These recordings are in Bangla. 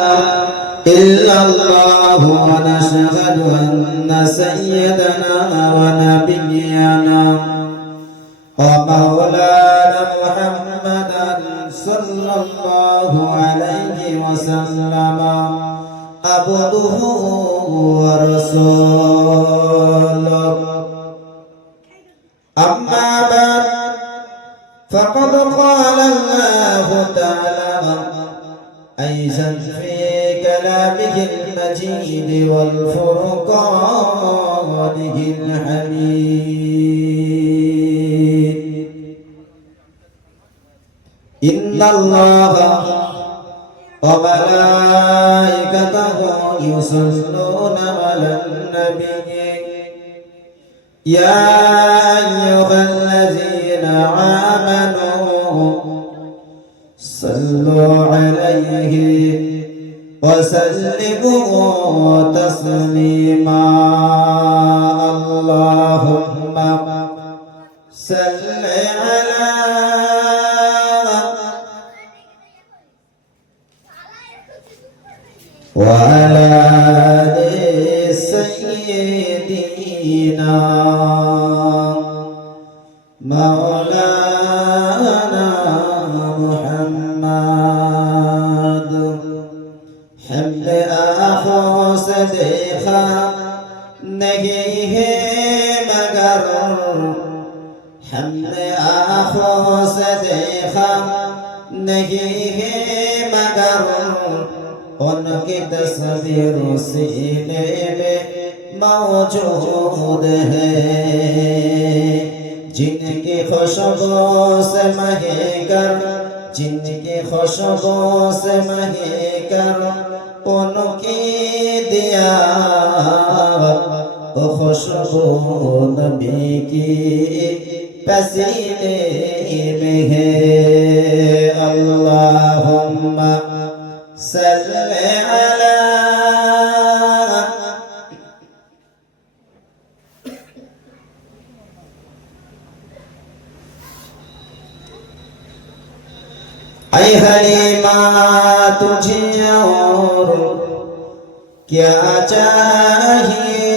إلا الله ونشهد أن سيدنا ونبينا ومولانا محمدا صلى الله عليه وسلم عبده ورسوله أما بعد فقد قال الله تعالى أيضا في كلامه المجيد والفرقانه الحميد إن الله وملائكته يصلون على النبي يا أيها الذين آمنوا صلوا عليه وسلموا تسليما اللهم صل على وعلى آل سيدنا مولانا محمد حمل آخو صدیقہ نہیں ہے مگر حمل آخو صدیقہ نہیں ہے مگر ان کی تصویر سینے میں موجود ہے جن کی خوشبو سے مہے کر جن کی خوشبو سے مہے کر ان کی دیا خوشبو نبی کی پسینے میں ہے اللہم صلی علی اے حلیمہ تجھے اور کیا چاہیے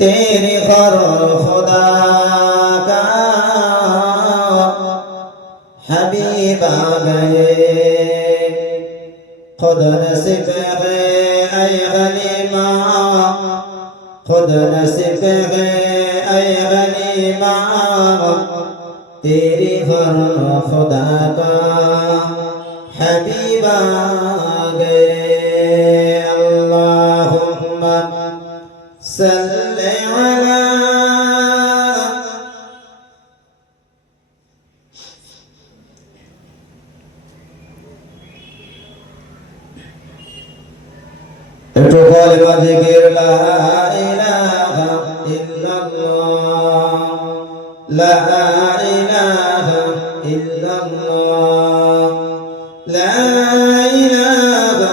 تیرے گھر خدا کا حبیب آ گئے خود نصیب ہے اے حلیمہ خود نصیب ہے اے حلیمہ تیرے گھر خدا کا حبیب آ گئے اللہم صلی علی একটু কলেমা জিকির লা ইলাহা ইল্লাল্লাহ লা ইলাহা ইল্লাল্লাহ লা ইলাহা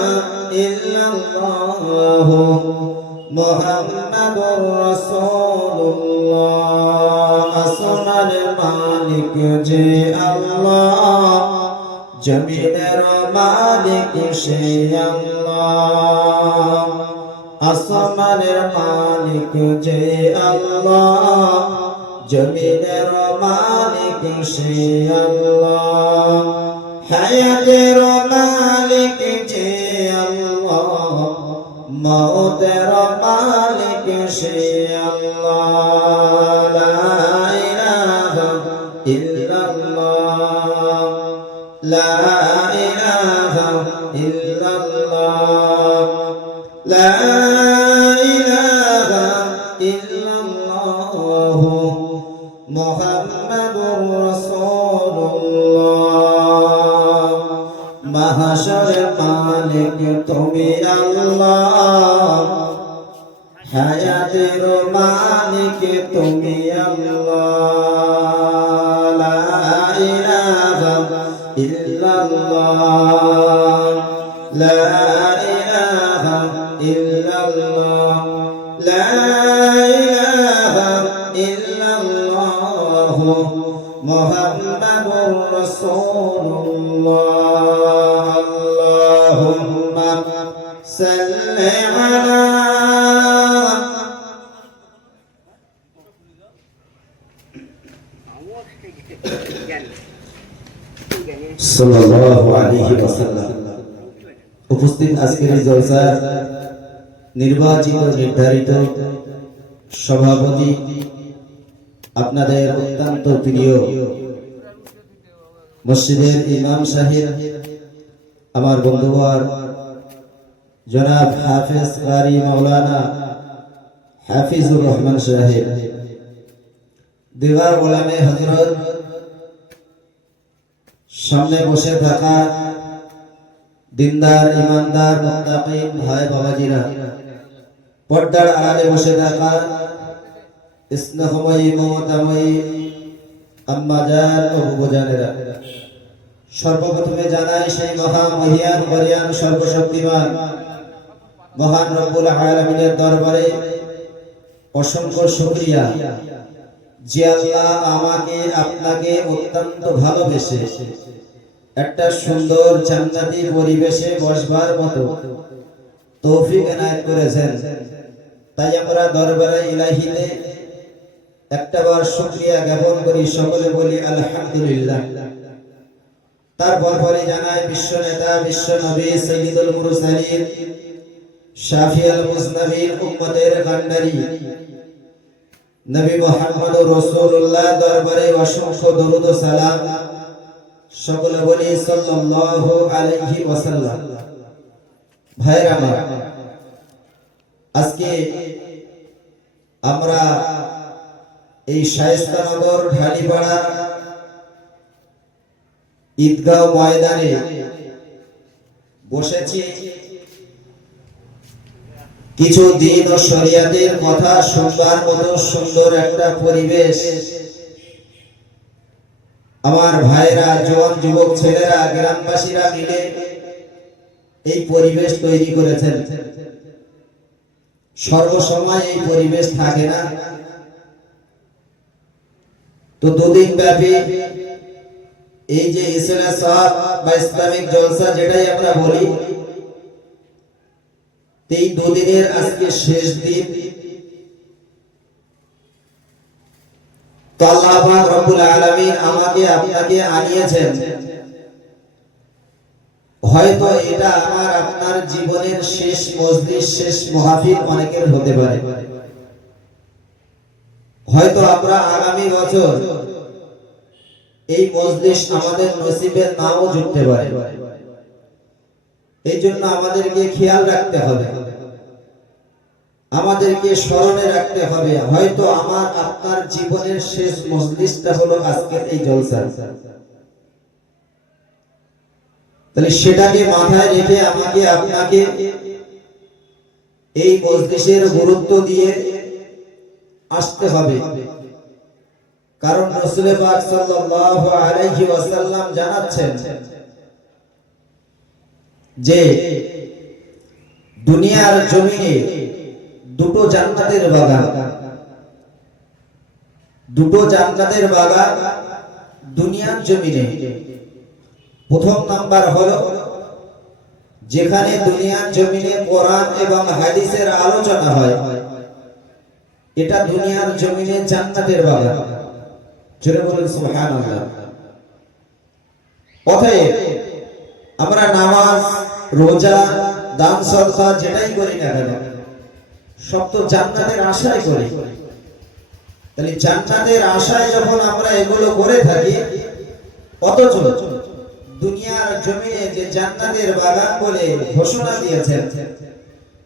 ইল্লাল্লাহ মুহাম্মাদুর রাসূলুল্লাহ আসমানের মালিক যে আল্লাহ জমিনের মালিক সে আল্লাহ আসমানের মালিক যে আল্লাহ জমিনের মালিক সে আল্লাহ হায়াতের মালিক যে আল্লাহ মওতের মালিক সে আল্লাহ লা ইলাহা ইল্লাল্লাহ লা ইলাহা ইল্লাল্লাহ লা ইলাহা ইল্লাল্লাহ মুহাম্মাদুর রাসূলুল্লাহ মাহশরের মালিক তুমি আল্লাহ হায়াতের মালিক তুমি আল্লাহ লা ইলাহা ইল্লাল্লাহ লা ইলাহা ইল্লাল্লাহ লা ইলাহা ইল্লাল্লাহ মুহাম্মাদুর রাসূলুল্লাহ সাল্লাল্লাহু আলাইহি ওয়াসাল্লাম। উপস্থিত আজকের এই জলসার নির্বাচিত নির্ধারিত সভাপতি, আপনাদের অত্যন্ত প্রিয় মসজিদের ইমাম সাহেব, আমার বন্ধুবর জনাব হাফেজ কারি মাওলানা হাফিজুর রহমান সাহেব, দিওয়ার গোলামে হযরত, সামনে বসে থাকা দিনদার ইমানদার মুত্তাকিন ভাই বাবাজিরা, পর্দার আড়ালে বসে থাকা স্নেহময়ী মমতাময়ী আম্মাজান ও বুবুজানেরা, সর্বপ্রথমে জানাই সেই মহামহিয়ান বরিয়ান সর্বশক্তিমান মহান রব্বুল আলামিনের দরবারে অসংখ্য শুকরিয়া যে আল্লাহ আমাকে আপনাকে অত্যন্ত ভালোবেসে একটা সুন্দর জান্নাতি পরিবেশে বসবার মতো তৌফিক এনায়েত করেছেন। তাই আমরা দরবারে ইলাহিতে একটাবার শুকরিয়া জ্ঞাপন করি, সকলে বলি আলহামদুলিল্লাহ। তারপর পরে জানাই বিশ্ব নেতা, বিশ্ব নবী, সাইয়্যিদুল মুরসালিন, শাফিউল মুজনাবিন, উম্মতের কান্ডারি নবী মুহাম্মদুর রাসূলুল্লাহ দরবারে অসংখ্য দরুদ ও সালাম, সকলে বলি সাল্লাল্লাহু আলাইহি ওয়াসাল্লাম। ভাইরা আমার, আজকে আমরা এই শায়েস্তানগর ঢালিপাড়া ঈদগাহ ময়দানে বসেছি কিছু দিন ও শরিয়াতের কথা শুনবার মতো সুন্দর একটা পরিবেশ আমার ভাইরা, জওয়ান যুবক ছেলেরা, গ্রামবাসীরা মিলে এই পরিবেশ তৈরি করেছেন। সর্বসময় এই পরিবেশ থাকে না, তো দুদিন ব্যাপী এই যে ইসলাম সাহাব বা ইসলামিক জলসা যেটাই আমরা বলি, এই দুদিনের আজকে শেষ দিন। তো আল্লাহ পাক রব্বুল আলামিন আমাকে আপনাকে আনিয়েছেন, হয়তো এটা আমার আপনার জীবনের শেষ মজলিস, শেষ মাহফিল অনেকের হতে পারে। হয়তো আমরা আগামী বছর এই মজলিস আমাদের নসিবে নাও জুটতে পারে। এই জন্য আমাদেরকে খেয়াল রাখতে হবে, আমাদেরকে স্মরণে রাখতে হবে, হয়তো আমার আপনার জীবনের শেষ মজলিসটা হলো আজকের এই জলসা। তাহলে সেটাকে মাথায় রেখে আমাকে আপনাকে এই মজলিসের গুরুত্ব দিয়ে আসতে হবে। কারণ রাসূল পাক সাল্লাল্লাহু আলাইহি ওয়াসাল্লাম জানাচ্ছেন যে দুনিয়ার জমিনে দুটো জান্নাতের বাগান, দুটো জান্নাতের বাগান দুনিয়ার জমিনে। প্রথম নাম্বার হলো যেখানে দুনিয়ার জমিনে কোরআন এবং হাদিসের আলোচনা হয়, এটা দুনিয়ার জমিনে জান্নাতের বাগান। জোরে বলুন সুবহানাল্লাহ। অতএব আমরা নামাজ, রোজা, দান সদকা যেটাই করি না কেন, সব তো জান্নাতের আশায় করি। তাহলে জান্নাতের আশায় যখন আমরা এগুলো করে থাকি, অথচ দুনিয়ার জমিনে যে জান্নাতের বাগান বলে ঘোষণা দিয়েছেন,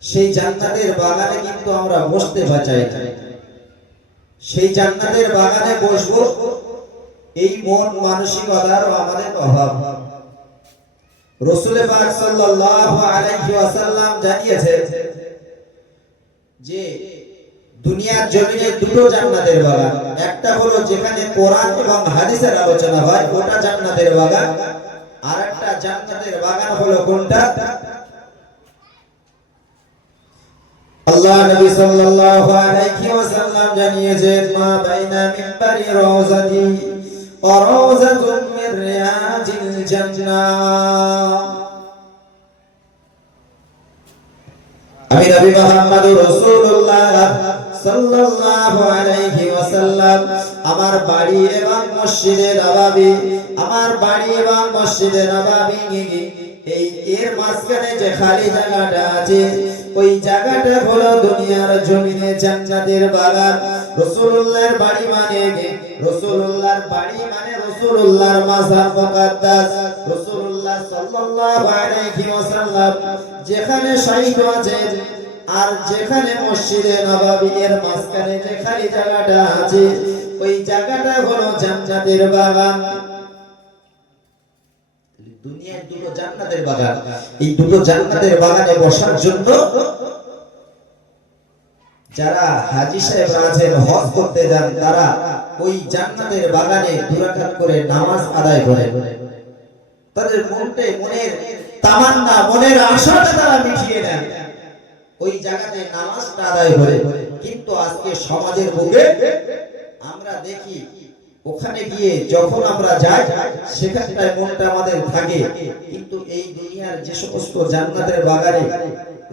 সেই জান্নাতের বাগানে কিন্তু আমরা বসতে চাই না। সেই জান্নাতের বাগানে বসবো, এই মন মানসিকতার আমাদের অভাব। রাসূল পাক সাল্লাল্লাহু আলাইহি ওয়াসাল্লাম জানিয়েছেন যে দুনিয়ার জমিনে দুটো জান্নাতের বাগান, একটা হলো যেখানে কোরআন এবং হাদিসের আলোচনা হয়, ওটা জান্নাতের বাগান। আর একটা জান্নাতের বাগান হলো কোনটা? আল্লাহ নবী সাল্লাল্লাহু আলাইহি ওয়াসাল্লাম জানিয়েছেন, মা বাইনা মিনবারি রাউযাতি ওয়া রাউযাতুম মির রিয়াজিল জান্নাহ। আমি নবী মুহাম্মদুর রাসূলুল্লাহ সাল্লাল্লাহু আলাইহি ওয়াসাল্লাম আমার বাড়ি এবং মসজিদে নববী, আমার বাড়ি এবং মসজিদে নববী এই এর মাঝখানে যে খালি জায়গাটা আছে ওই জায়গাটা হলো দুনিয়ার জমিনে জান্নাতের বাগান। রাসূলুল্লাহর বাড়ি মানে রাসূলুল্লাহর বাড়ি মানে রাসূলুল্লাহর মাজার মুকদ্দাস। রাসূলুল্লাহ সাল্লাল্লাহু আলাইহি ওয়াসাল্লাম যেখানে শহীদ আছেন আর যেখানে মসজিদে নববী এর মাঝখানে যে খালি জায়গাটা আছে ওই জায়গাটা হলো জান্নাতের বাগান। দুনিয়ায় দুটো জান্নাতের বাগান, এই দুটো জান্নাতের বাগানে বসার জন্য যারা হাজী সাহেব আছেন হজ করতে যান তারা ওই জান্নাতের বাগানে দুই রাকাত করে নামাজ আদায় করে তাদের মনের তামান্না মনের আশাটা তারা মিটিয়ে নেন ওই জায়গাতে নামাজটা আদায় করে। কিন্তু আজকে সমাজের বুকে আমরা দেখি ওখানে গিয়ে যখন আমরা যাই সেখানটায় মনটা আমাদের থাকে, কিন্তু এই দুনিয়ার যে সমস্ত জান্নাতের বাগানে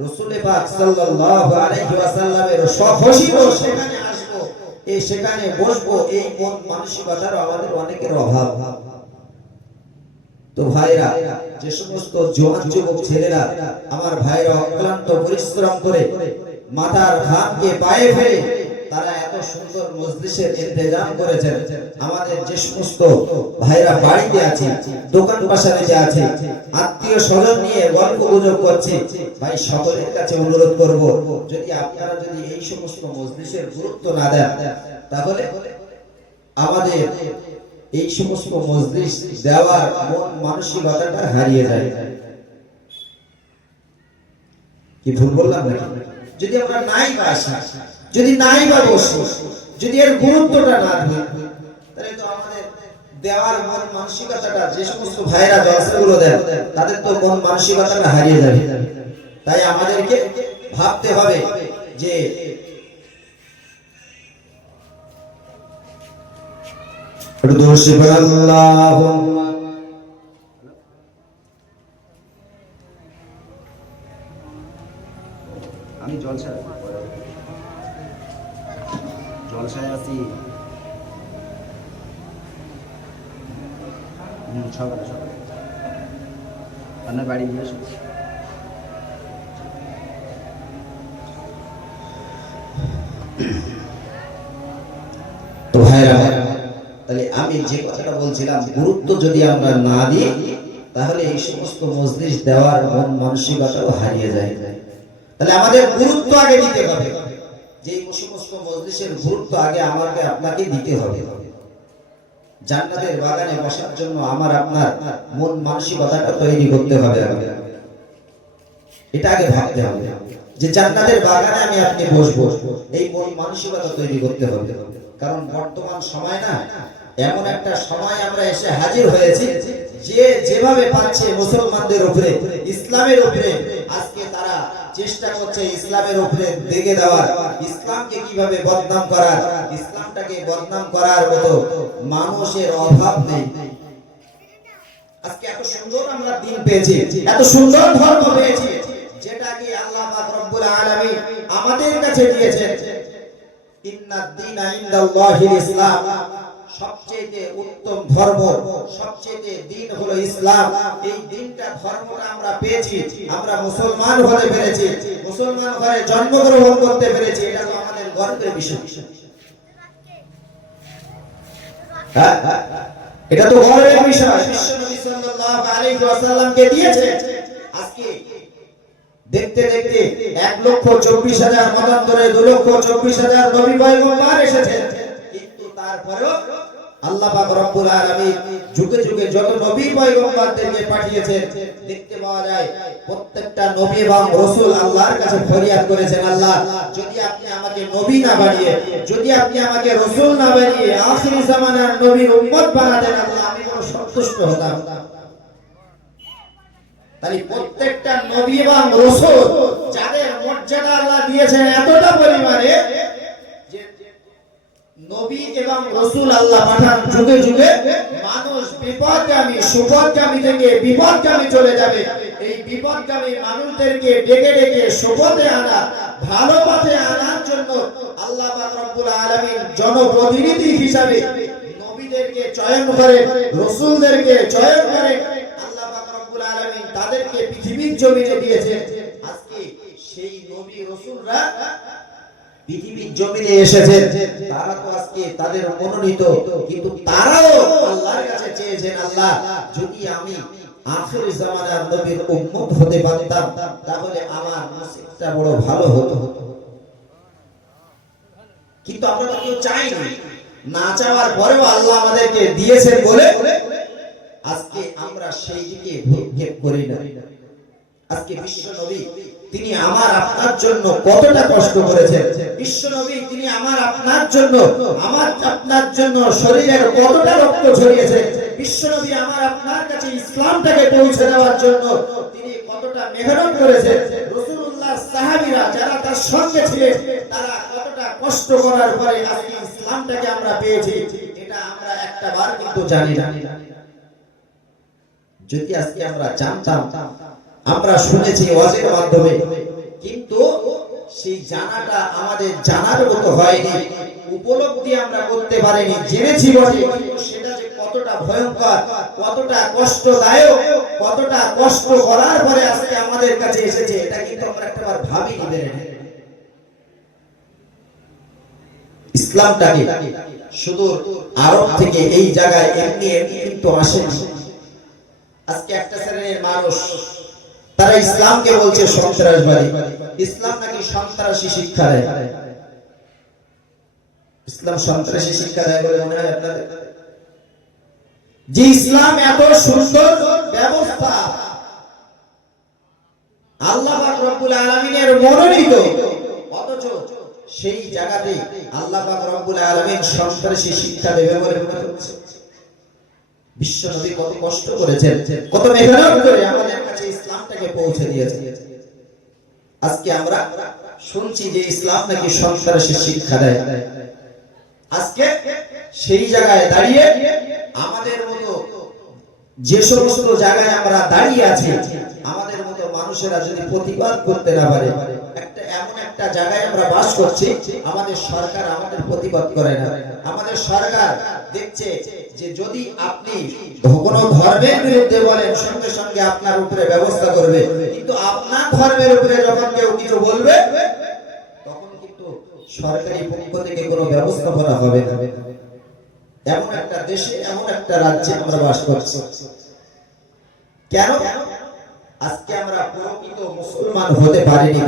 রাসূল পাক সাল্লাল্লাহু আলাইহি ওয়াসাল্লামের সহসিত সেখানে আসবো এই সেখানে বসবো এই মন মানসিকতার আমাদের অনেকের অভাব। তো ভাইরা যে সমস্ত জওয়ান যুবক ছেলেরা আমার ভাইরা অক্লান্ত পরিশ্রম করে মাথার ঘামকে পায়ে ফেলে তারা এত সুন্দর মজলিসের ইন্তজাম করেছেন, আমাদের যে সমস্ত ভাইরা বাড়িতে আছে দোকান বাসাতে আছে আত্মীয় স্বজন নিয়ে গল্প গুজব করছে, ভাই সকলের কাছে অনুরোধ করব যদি আপনারা যদি এই সমস্ত মজলিসের গুরুত্ব না দেন তাহলে আমাদের এই সমস্ত মজলিস দেওয়ার মন মানসিকতাটা হারিয়ে যায়। কি ভুল বললাম নাকি? যদি আমরা নাই বা আসি, যদি নাই বা বসি, যদি এর গুরুত্বটা না দিই তাহলে তো আমাদের দেওয়ার মন মানসিকতাটা যে সমস্ত ভাইরা জলসাগুলো দেন তাদের তো মন মানসিকতাটা হারিয়ে যাবে। তাই আমাদেরকে ভাবতে হবে যে আমি জলসায় আছি সকালে সকালে আপনার বাড়ি গিয়ে তো ভাইরা তাহলে আমি যে কথাটা বলছিলাম গুরুত্ব যদি আমরা না দিই তাহলে এই সমস্ত মজলিস দেওয়ার মন মানসিকতাও হারিয়ে যায়। তাহলে আমাদের গুরুত্ব আগে দিতে হবে, যে এই সমস্ত মজলিসের গুরুত্ব আগে আমাকে আপনাকে দিতে হবে। জান্নাতের বাগানে বসার জন্য আমার আপনার মন মানসিকতাটা তৈরি করতে হবে, এটা আগে ভাবতে হবে যে জান্নাতের বাগানে আমি আপনি বসবো, এই মন মানসিকতা তৈরি করতে হবে। কারণ বর্তমান সময় না এমন একটা সময় আমরা এসে হাজির হয়েছি যে যেভাবে পাচ্ছে মুসলমানদের উপরে ইসলামের উপরে আজকে তারা চেষ্টা করছে ইসলামের উপরে দেখে দেওয়ার, ইসলামকে কিভাবে বদনাম করার, ইসলামটাকে বদনাম করার মতো মানুষের অভাব নেই। আজকে এত সুন্দর আমরা দিন পেয়েছি, এত সুন্দর ধর্ম পেয়েছি যেটাকে আল্লাহ পাক রব্বুল আলামিন আমাদের কাছে দিয়েছেন। ইন্নাদ দীনা ইনদাল্লাহিল ইসলাম, সবচেয়ে উত্তম ধর্ম সবচেয়ে দিন হলো ইসলাম। এই দিনটা ধর্মটা আমরা পেয়েছি, আমরা মুসলমান হতে পেরেছি, মুসলমান ঘরে জন্মগ্রহণ করতে পেরেছি, এটা তো আমাদের গর্বের বিষয়। এটা তো গর্বের বিষয়। বিশ্বনবী সাল্লাল্লাহু আলাইহি ওয়াসাল্লামকে দিয়েছে। আজকে দেখতে দেখতে 1,24,000 মতান্তরে 2,24,000 নবী পয়গম্বর এসেছেন, কিন্তু তারপরেও আল্লাহ পাক রব্বুল আলামিন যুগে যুগে যত নবী পয়গম্বরদেরকে পাঠিয়েছেন দেখতে পাওয়া যায় প্রত্যেকটা নবী এবং রাসূল আল্লাহর কাছে ফরিয়াদ করেছেন, আল্লাহ যদি আপনি আমাকে নবী না বানিয়ে, যদি আপনি আমাকে রাসূল না বানিয়ে আখিরি জামানার নবীর উম্মত বানাতেন আল্লাহ আমি বড় সন্তুষ্ট হতাম। তাই প্রত্যেকটা নবী এবং রাসূল যাদের মর্যাদা আল্লাহ দিয়েছেন এতটা পরিমাণে যে নবী এবং রাসূল আল্লাহ পাঠান যুগে যুগে মানুষ বিপদগামী সুপথগামী থেকে বিপদগামী চলে যাবে, এই বিপদগামী মানুষদেরকে ডেকে ডেকে সুপথে আনা ভালো পথে আনার জন্য আল্লাহ পাক রব্বুল আলামিন জনপ্রতিনিধি হিসাবে নবীদেরকে চয়ন করে, রাসূলদেরকে চয়ন করে। আল্লাহ পাক রব্বুল আলামিন তাদেরকে পৃথিবীর জমিনে দিয়েছেন। আজকে সেই নবী রাসূলরা পৃথিবীর জমিনে এসেছেন, তারা তো আজকে তাদের মনোনীত, কিন্তু তারাও আল্লাহর কাছে চেয়েছেন, আল্লাহ যদি আমি আখির জামানার নবীর উম্মত হতে পারতাম তাহলে আমার নসিবটা বড় ভালো হতো। কিন্তু আমরা তো কেউ চাই না, চাওয়ার পরেও আল্লাহ আমাদেরকে দিয়েছেন বলে আজকে আমরা সেই দিকে ভ্রুক্ষেপ করি না। আজকে বিশ্ব নবী তিনি আমার আপনার জন্য কতটা কষ্ট করেছেন, বিশ্ব নবী তিনি আমার আপনার জন্য, আমার আপনার জন্য শরীরের কতটা রক্ত ঝরিয়েছেন, বিশ্ব নবী আমার আপনার কাছে ইসলামটাকে পৌঁছে দেওয়ার জন্য তিনি কতটা মেহনত করেছেন। রাসূলুল্লাহ সাহাবীরা যারা তার সঙ্গে ছিলেন তারা কতটা কষ্ট করার পরে আজকে ইসলামটাকে আমরা পেয়েছি, এটা আমরা একটাবার কিন্তু জানি না। যদি আজকে আমরা জানতাম, আমরা শুনেছি ওয়াজের মাধ্যমে, কিন্তু সেই জানাটা আমাদের জানার মতো হয়নি, উপলব্ধি আমরা করতে পারিনি। জেনেছি বটে, কিন্তু সেটা যে কতটা ভয়ঙ্কর, কতটা কষ্টদায়ক, কতটা কষ্ট করার পরে আজকে আমাদের কাছে এসেছে, এটা কিন্তু আমরা একবার ভাবিনি। ইসলামটাকে শুধু আরব থেকে এই জায়গায় এমনি এমনি কিন্তু আসেনি। আজকে একটা শ্রেণীর মানুষ তারা ইসলামকে বলছে সন্ত্রাসবাদী, ইসলাম নাকি সন্ত্রাসী শিক্ষা দেয়। ইসলাম সন্ত্রাসী শিক্ষা দেয় বলে মনে হয় আপনাদের? যে ইসলাম এত সুন্দর ব্যবস্থা, আল্লাহ পাক রব্বুল আলামিনের মনোনীত, অথচ সেই জায়গাতে আল্লাহ পাক রব্বুল আলামিন সন্ত্রাসী শিক্ষা দেবে বলে মনে হচ্ছে। বিশ্ব নবী কত কষ্ট করেছেন, কত মেহনত করে আমাদের কাছে ইসলামটাকে পৌঁছে দিয়েছেন। আজকে আমরা শুনছি যে ইসলাম নাকি সন্ত্রাসী শিক্ষা দেয়। আজকে সেই জায়গায় দাঁড়িয়ে আমাদের মতো যে সমস্ত জায়গায় আমরা দাঁড়িয়ে আছি, আমাদের মতো মানুষেরা যদি প্রতিবাদ করতে না পারে, একটা এমন একটা জায়গায় আমরা বাস করছি, আমাদের সরকার আমাদের প্রতিবাদ করে না। আমাদের সরকার দেখছে যে যদি আপনি কোনো ধর্মের বিরুদ্ধে বলেন, সঙ্গে সঙ্গে আপনার উপরে ব্যবস্থা করবে, কিন্তু আপনার ধর্মের উপরে যখন কেউ কিছু বলবে তখন কিন্তু সরকারি পক্ষ থেকে কোনো ব্যবস্থাপনা হবে না। এমন একটা দেশে, এমন একটা রাজ্যে আমরা বাস করছি। কেন আজকে আমরা প্রকৃত মুসলমান হতে পারিনি?